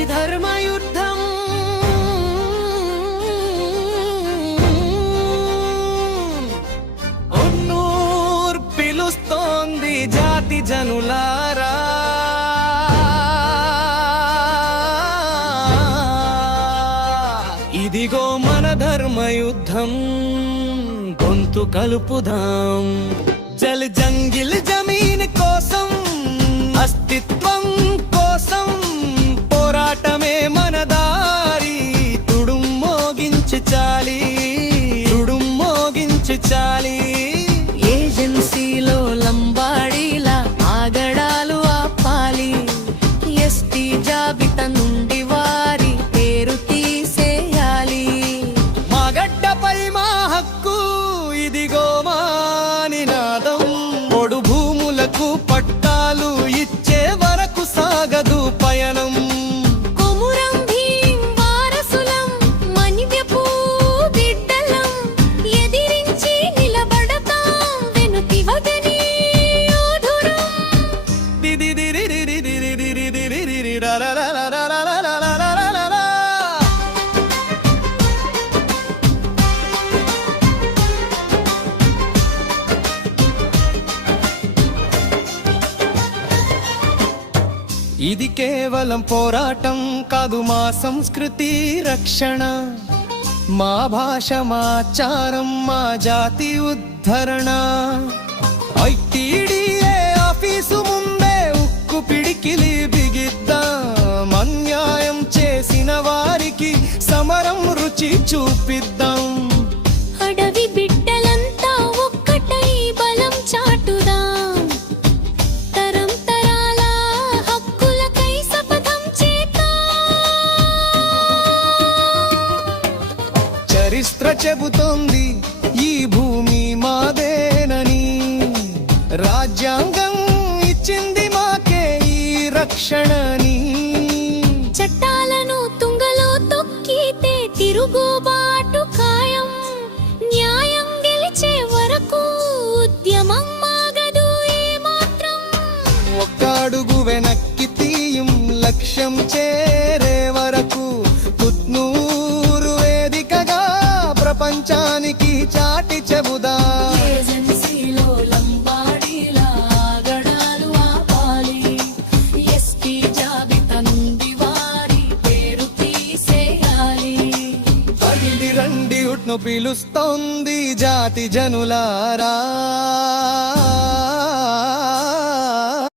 ఇది ధర్మయుద్ధం. ఒన్నూర్ పిలుస్తోంది జాతి జనులారా, ఇదిగో మన ధర్మయుద్ధం, గొంతు కలుపుదాం. జల్ జంగిల్ జమీన్ కోసం, అస్తిత్వం కోసం పోరాటమే మన దారి. తుడుం మోగించి చాలి, తుడుం మోగించి చాలి. ఏజెన్సీలో లంబాడీలా ఆగడాలు ఆపాలి. ఎస్టీ జాబితా నుండి వారి పేరు తీసేయాలి. మా గడ్డపై మా హక్కు, ఇదిగో మా నినాదం. పొడు భూములకు పట్టాలు ఇచ్చే వరకు సాగదు పయనం. కొమురం భీం వారసులం, మనిదెపు బిడ్డలం. ఎదిరించి నిలబడతాం, వెనుతివగని యోధురం. ఇది కేవలం పోరాటం కాదు, మా సంస్కృతి రక్షణ. మా భాష, మా ఆచారం, మా జాతి ఉద్ధరణ. ఐటీడీఏ ఆఫీసు ముందే ఉక్కు పిడికిలి బిగిద్దాం. అన్యాయం చేసిన వారికి సమరం రుచి చూపిద్దాం. అడవి బిడ్డలంతా ఒక్కటై బలం చాటుదాం. తరం తరాల హక్కులకై శపథం చేద్దాం. చరిత్ర చెబుతోంది ఈ భూమి మాదేనని. రాజ్యాంగం ఇచ్చింది మాకే ఈ రక్షణని. చట్టాలను తుంగలో తొక్కితే తిరుగుబాటు ఖాయం. న్యాయం గెలిచే వరకు ఉద్యమం ఆగదు ఏమాత్రం. ఒక్క అడుగు వెనక్కి తీయం, లక్ష్యం చేరే వరకు. కుత్నూరు వేదికగా ప్రపంచానికి చాటి చెబుదా. ఏజెన్సీలో లంబాడీలా ఆగడాలు ఆపాలి. ఎస్టీ జాబితా నుండి వారి పేరు తీసేయాలి. రండి రండి ఉట్ను పిలుస్తోంది జాతి జనులారా.